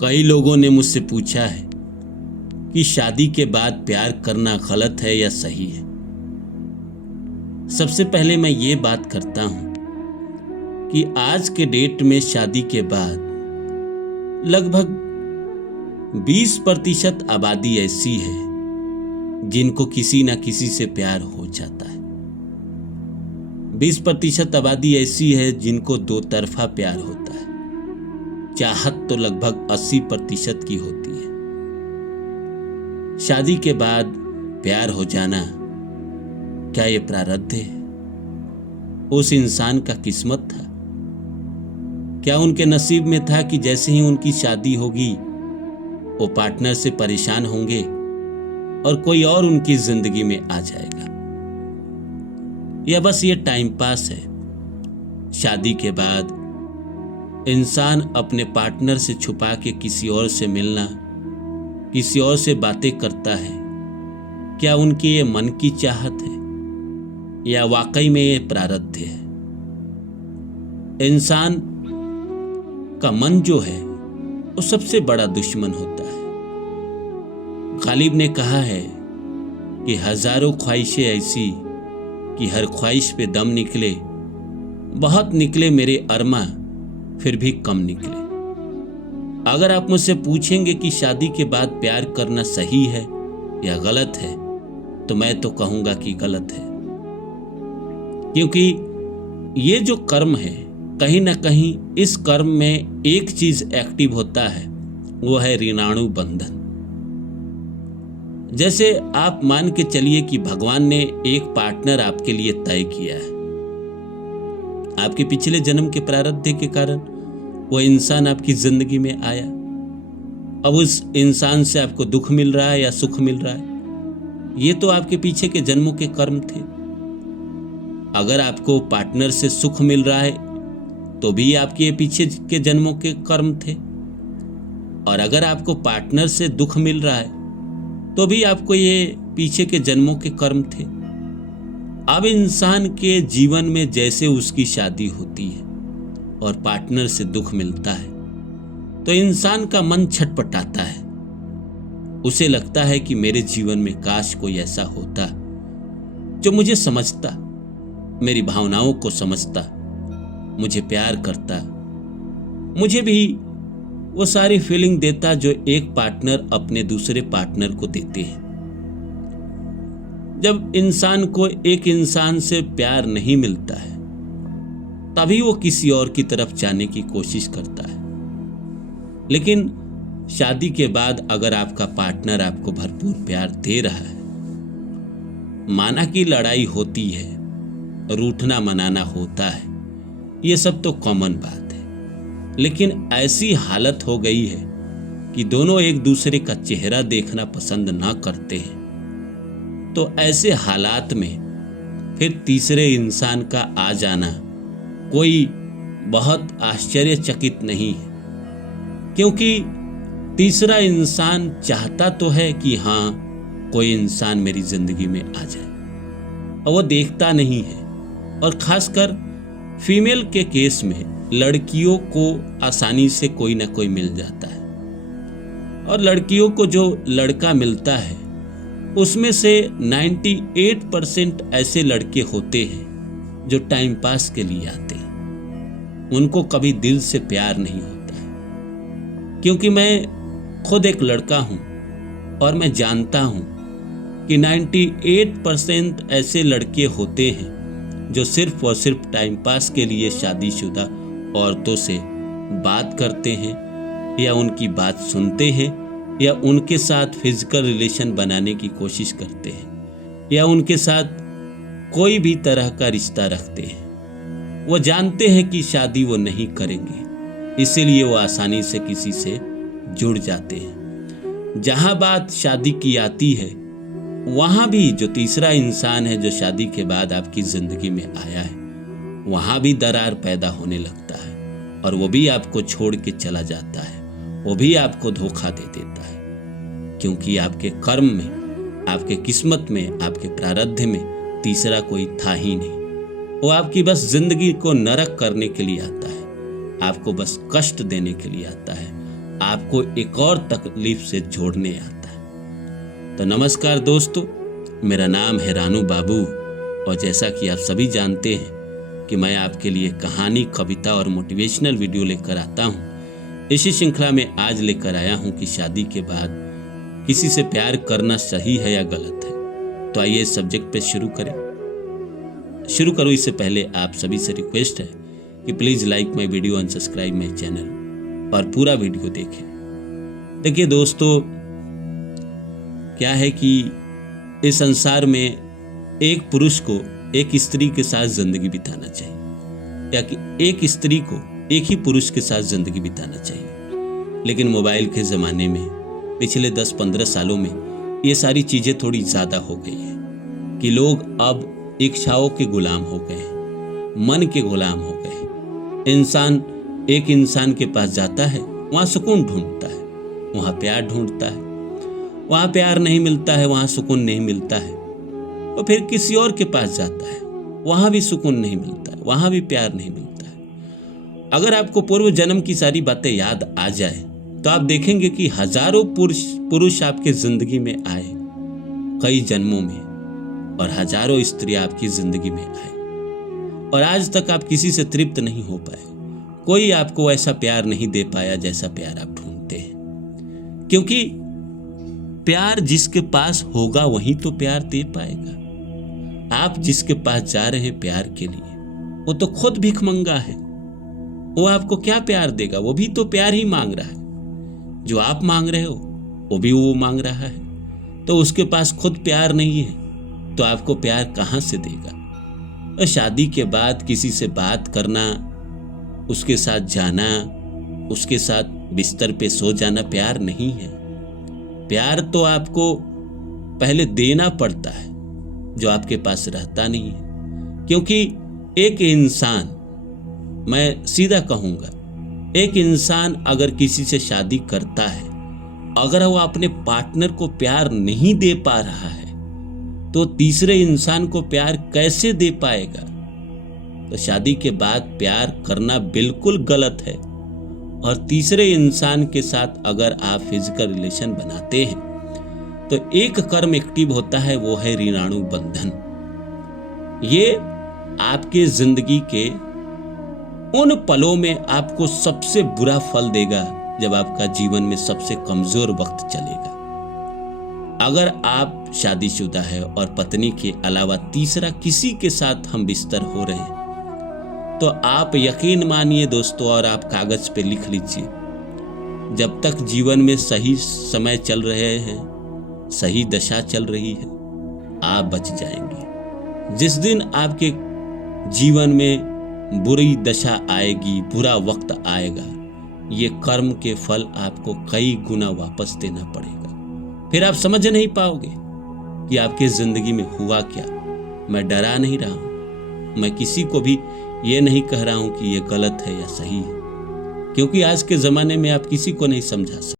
कई लोगों ने मुझसे पूछा है कि शादी के बाद प्यार करना गलत है या सही है। सबसे पहले मैं ये बात करता हूं कि आज के डेट में शादी के बाद लगभग 20% आबादी ऐसी है जिनको किसी ना किसी से प्यार हो जाता है। 20% आबादी ऐसी है जिनको दो तरफा प्यार होता है। चाहत तो लगभग 80% की होती है। शादी के बाद प्यार हो जाना, क्या ये प्रारब्ध है? उस इंसान का किस्मत था? क्या उनके नसीब में था कि जैसे ही उनकी शादी होगी वो पार्टनर से परेशान होंगे और कोई और उनकी जिंदगी में आ जाएगा? या बस ये टाइम पास है? शादी के बाद इंसान अपने पार्टनर से छुपा के किसी और से मिलना, किसी और से बातें करता है। क्या उनकी ये मन की चाहत है या वाकई में ये प्रारब्ध है? इंसान का मन जो है वो सबसे बड़ा दुश्मन होता है। गालिब ने कहा है कि हजारों ख्वाहिशें ऐसी कि हर ख्वाहिश पे दम निकले, बहुत निकले मेरे अरमा फिर भी कम निकले। अगर आप मुझसे पूछेंगे कि शादी के बाद प्यार करना सही है या गलत है, तो मैं तो कहूंगा कि गलत है। क्योंकि ये जो कर्म है, कहीं ना कहीं इस कर्म में एक चीज एक्टिव होता है, वो है ऋणाणु बंधन। जैसे आप मान के चलिए कि भगवान ने एक पार्टनर आपके लिए तय किया है। आपके पिछले जन्म के प्रारब्ध के कारण वो इंसान आपकी जिंदगी में आया। अब उस इंसान से आपको दुख मिल रहा है या सुख मिल रहा है, ये तो आपके पीछे के जन्मों के कर्म थे। अगर आपको पार्टनर से सुख मिल रहा है तो भी आपके पीछे के जन्मों के कर्म थे, और अगर आपको पार्टनर से दुख मिल रहा है तो भी आपको ये पीछे के जन्मों के कर्म थे। अब इंसान के जीवन में जैसे उसकी शादी होती है और पार्टनर से दुख मिलता है तो इंसान का मन छटपटाता है। उसे लगता है कि मेरे जीवन में काश कोई ऐसा होता जो मुझे समझता, मेरी भावनाओं को समझता, मुझे प्यार करता, मुझे भी वो सारी फीलिंग देता जो एक पार्टनर अपने दूसरे पार्टनर को देते हैं। जब इंसान को एक इंसान से प्यार नहीं मिलता है तभी वो किसी और की तरफ जाने की कोशिश करता है। लेकिन शादी के बाद अगर आपका पार्टनर आपको भरपूर प्यार दे रहा है, माना कि लड़ाई होती है, रूठना मनाना होता है, ये सब तो कॉमन बात है, लेकिन ऐसी हालत हो गई है कि दोनों एक दूसरे का चेहरा देखना पसंद ना करते हैं, तो ऐसे हालात में फिर तीसरे इंसान का आ जाना कोई बहुत आश्चर्यचकित नहीं है। क्योंकि तीसरा इंसान चाहता तो है कि हाँ, कोई इंसान मेरी जिंदगी में आ जाए, और वो देखता नहीं है। और खासकर फीमेल के केस में लड़कियों को आसानी से कोई ना कोई मिल जाता है, और लड़कियों को जो लड़का मिलता है उसमें से 98% ऐसे लड़के होते हैं जो टाइम पास के लिए आते हैं। उनको कभी दिल से प्यार नहीं होता है। क्योंकि मैं खुद एक लड़का हूं और मैं जानता हूं कि 98% ऐसे लड़के होते हैं जो सिर्फ और सिर्फ टाइम पास के लिए शादीशुदा औरतों से बात करते हैं, या उनकी बात सुनते हैं, या उनके साथ फिजिकल रिलेशन बनाने की कोशिश करते हैं, या उनके साथ कोई भी तरह का रिश्ता रखते हैं। वो जानते हैं कि शादी वो नहीं करेंगे, इसीलिए वो आसानी से किसी से जुड़ जाते हैं। जहां बात शादी की आती है, वहां भी जो तीसरा इंसान है जो शादी के बाद आपकी जिंदगी में आया है, वहां भी दरार पैदा होने लगता है, और वो भी आपको छोड़ के चला जाता है, वो भी आपको धोखा दे देता है। क्योंकि आपके कर्म में, आपके किस्मत में, आपके प्रारब्ध में तीसरा कोई था ही नहीं। वो आपकी बस जिंदगी को नरक करने के लिए आता है, आपको बस कष्ट देने के लिए आता है, आपको एक और तकलीफ से जोड़ने आता है। तो नमस्कार दोस्तों, मेरा नाम है रानू बाबू और जैसा कि आप सभी जानते हैं कि मैं आपके लिए कहानी, कविता और मोटिवेशनल वीडियो लेकर आता हूँ। इसी श्रृंखला में आज लेकर आया हूँ कि शादी के बाद किसी से प्यार करना सही है या गलत है। तो आइए इस सब्जेक्ट पे शुरू करूँ इससे पहले आप सभी से रिक्वेस्ट है कि please like my video and subscribe my channel और पूरा वीडियो देखें। देखिए दोस्तों, क्या है कि इस संसार में एक पुरुष को एक स्त्री के साथ जिंदगी बिताना चाहिए या कि एक स्त्री को एक ही पुरुष के साथ जिंदगी बिताना चाहिए। लेकिन मोबाइल के ज़माने में पिछले 10-15 सालों में ये सारी चीज़ें थोड़ी ज़्यादा हो गई हैं कि लोग अब इच्छाओं के गुलाम हो गए हैं, मन के गुलाम हो गए। इंसान एक इंसान के पास जाता है, वहाँ सुकून ढूंढता है, वहाँ प्यार ढूंढता है, वहाँ प्यार नहीं मिलता है, वहाँ सुकून नहीं मिलता है, तो फिर किसी और के पास जाता है, वहाँ भी सुकून नहीं मिलता है, वहाँ भी प्यार नहीं मिलता है। अगर आपको पूर्व जन्म की सारी बातें याद आ जाए तो आप देखेंगे कि हजारों पुरुष आपके जिंदगी में आए कई जन्मों में और हजारों स्त्री आपकी जिंदगी में आए और आज तक आप किसी से तृप्त नहीं हो पाए। कोई आपको ऐसा प्यार नहीं दे पाया जैसा प्यार आप ढूंढते हैं, क्योंकि प्यार जिसके पास होगा वही तो प्यार दे पाएगा। आप जिसके पास जा रहे हैं प्यार के लिए, वो तो खुद भिखमंगा है। वो आपको क्या प्यार देगा? वो भी तो प्यार ही मांग रहा है। जो आप मांग रहे हो वो भी वो मांग रहा है। तो उसके पास खुद प्यार नहीं है तो आपको प्यार कहाँ से देगा? और शादी के बाद किसी से बात करना, उसके साथ जाना, उसके साथ बिस्तर पे सो जाना प्यार नहीं है। प्यार तो आपको पहले देना पड़ता है जो आपके पास रहता नहीं है। क्योंकि एक इंसान, मैं सीधा कहूँगा, एक इंसान अगर किसी से शादी करता है, अगर वो अपने पार्टनर को प्यार नहीं दे पा रहा है तो तीसरे इंसान को प्यार कैसे दे पाएगा? तो शादी के बाद प्यार करना बिल्कुल गलत है। और तीसरे इंसान के साथ अगर आप फिजिकल रिलेशन बनाते हैं तो एक कर्म एक्टिव होता है, वो है ऋणाणु बंधन। ये आपके जिंदगी के उन पलों में आपको सबसे बुरा फल देगा जब आपका जीवन में सबसे कमजोर वक्त चलेगा। अगर आप शादीशुदा है और पत्नी के अलावा तीसरा किसी के साथ हम बिस्तर हो रहे हैं तो आप यकीन मानिए दोस्तों, और आप कागज पे लिख लीजिए, जब तक जीवन में सही समय चल रहे हैं, सही दशा चल रही है, आप बच जाएंगे। जिस दिन आपके जीवन में बुरी दशा आएगी, बुरा वक्त आएगा, ये कर्म के फल आपको कई गुना वापस देना पड़ेगा। फिर आप समझ नहीं पाओगे कि आपकी जिंदगी में हुआ क्या। मैं डरा नहीं रहा हूं, मैं किसी को भी ये नहीं कह रहा हूं कि ये गलत है या सही है, क्योंकि आज के जमाने में आप किसी को नहीं समझा सकते।